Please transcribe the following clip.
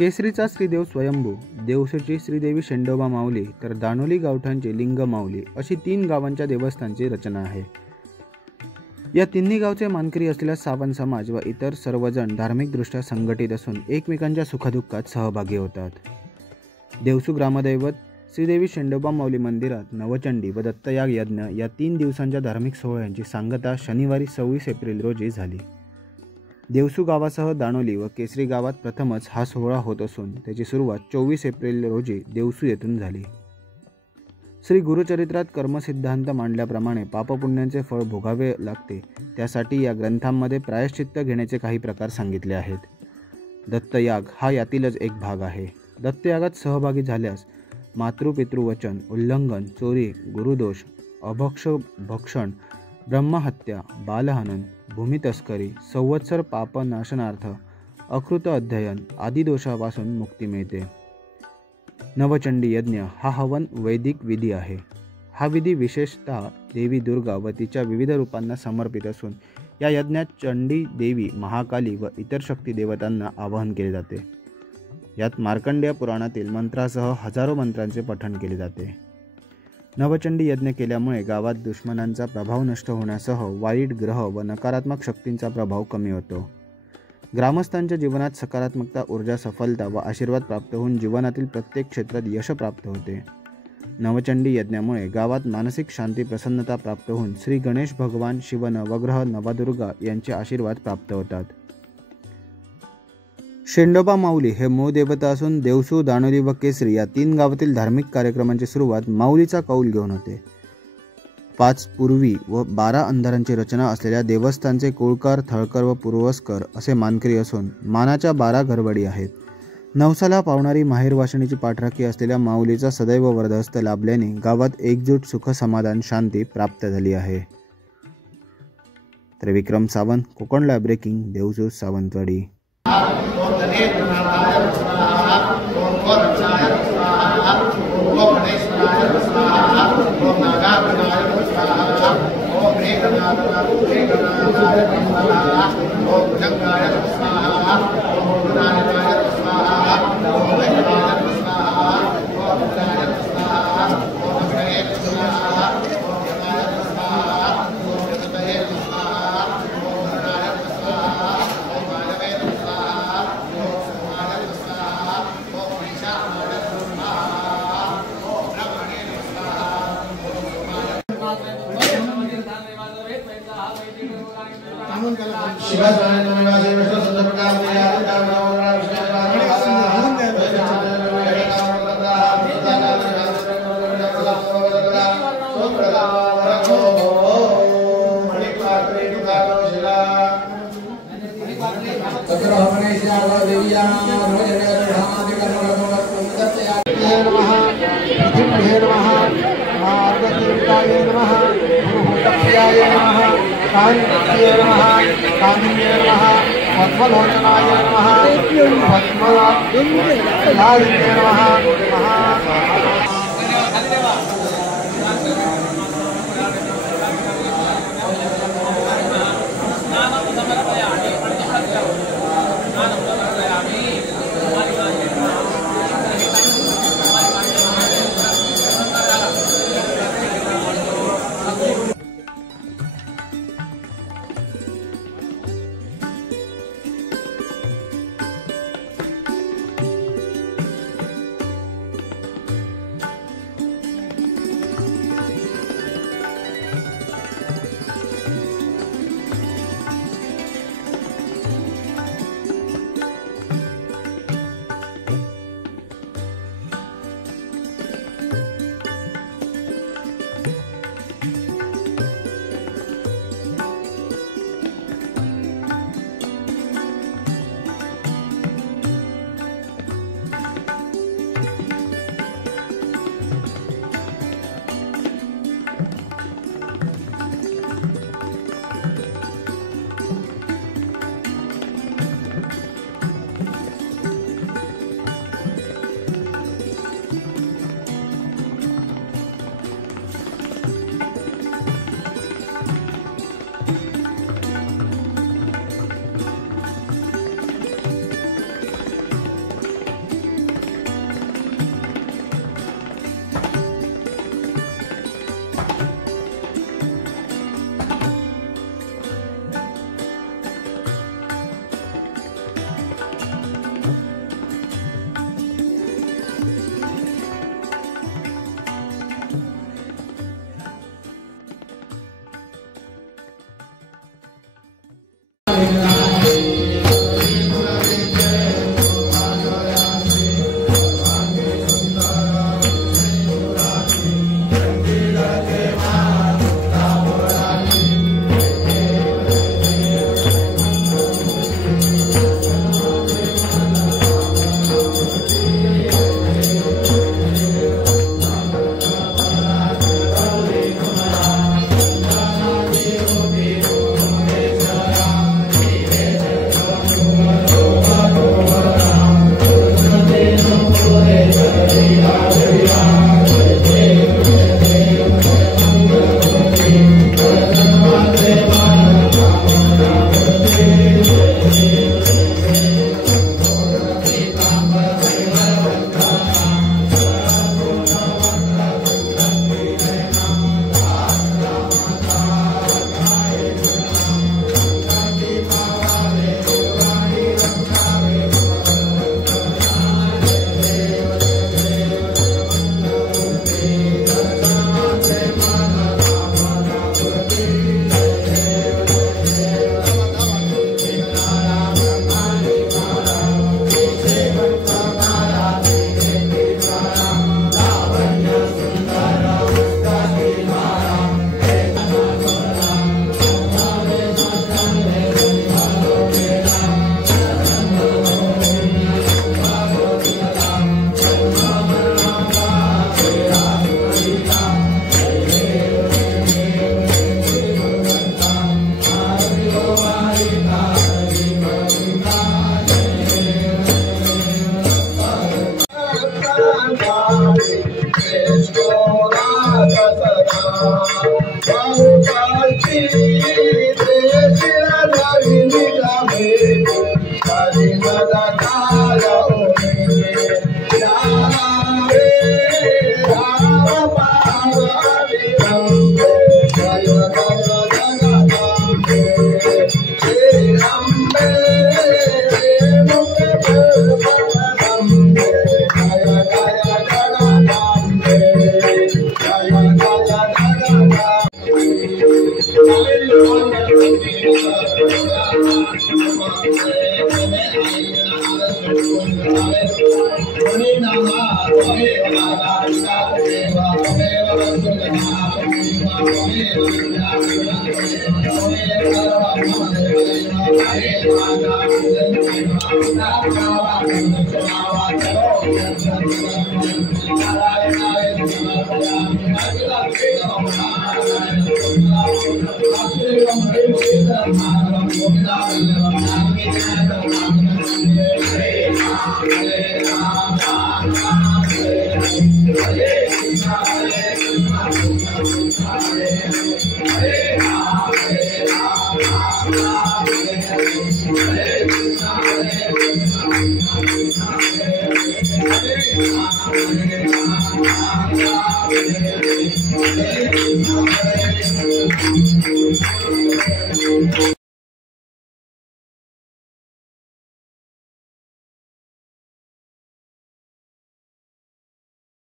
केसरीचा श्रीदेव स्वयंभू, देवसूची श्रीदेवी शेंडोबा माऊली तर दानोली गावठाणचे लिंग माऊली अशी 3 गावांच्या देवस्थानची रचना आहे। या तिन्ही गावचे मानकरी असलेला सावंत समाज व इतर सर्वजण धार्मिकदृष्ट्या संघटित असून एकमेकांच्या सुखदुःखात सहभागी होतात। देवसू ग्रामदैवत श्रीदेवी शेंडोबा माऊली मंदिरात नवचंडी व दत्तयाग यज्ञ या 3 दिवसांच्या धार्मिक सोहळ्यांची सांगता शनिवारी 26 एप्रिल रोजी झाली। देवसू गावासह दानोली व केसरी गावात प्रथमच हा सोहळा होत असून त्याची सुरुवात 24 एप्रिल रोजी देवसू येथून झाली। श्री गुरुचरित्रात कर्मसिद्धांत मांडल्याप्रमाणे पापपुण्यांचे फळ भोगावे लागते, त्यासाठी या ग्रंथांमध्ये प्रायश्चित्त घेण्याचे काही प्रकार सांगितले आहेत। दत्तयाग हा यातीलच एक भाग आहे। दत्तयागात सहभागी झाल्यास मातृपितृवचन उल्लंघन, चोरी, गुरुदोष, भक्षण, ब्रह्महत्या, बालहनन, भूमितस्करी, संवत्सर पापनाशनार्थ, अकृत अध्ययन आदी दोषापासून मुक्ती मिळते। नवचंडी यज्ञ हा हवन वैदिक विधी आहे। हा विधी विशेषतः देवी दुर्गा व तिच्या विविध रूपांना समर्पित असून या यज्ञात चंडी देवी, महाकाली व इतर शक्ती देवतांना आवाहन केले जाते। यात मार्कंडेय पुराणातील मंत्रासह हजारो मंत्रांचे पठण केले जाते। नवचंडी यज्ञ केल्यामुळे गावात दुश्मनांचा प्रभाव नष्ट होण्यासह वाईट ग्रह व नकारात्मक शक्तींचा प्रभाव कमी होतो। ग्रामस्थांच्या जीवनात सकारात्मकता, ऊर्जा, सफलता व आशीर्वाद प्राप्त होऊन जीवनातील प्रत्येक क्षेत्रात यश प्राप्त होते। नवचंडी यज्ञामुळे गावात मानसिक शांती, प्रसन्नता प्राप्त होऊन श्री गणेश भगवान, शिव, नवग्रह, नवदुर्गा यांचे आशीर्वाद प्राप्त होतात। शेंडोबा माऊली हे मूळ देवता असून देवसू, दानोली व केसरी या 3 गावातील धार्मिक कार्यक्रमांची सुरुवात माऊलीचा कौल घेऊन होते। 5 पूर्वी व 12 अंधारांची रचना असलेल्या देवस्थानचे कुळकर, थळकर व पूर्वस्कर असे मानकरी असून मानाच्या 12 घरवडी आहेत। नवसाला पावणारी माहेरवाशिणीची पाठराखी असलेल्या माऊलीचा सदैव वरदहस्त लाभल्याने गावात एकजूट, सुख, समाधान, शांती प्राप्त झाली आहे। तर विक्रम सावंत, कोकण लाईव्ह ब्रेकिंग, देवसू, सावंतवाडी।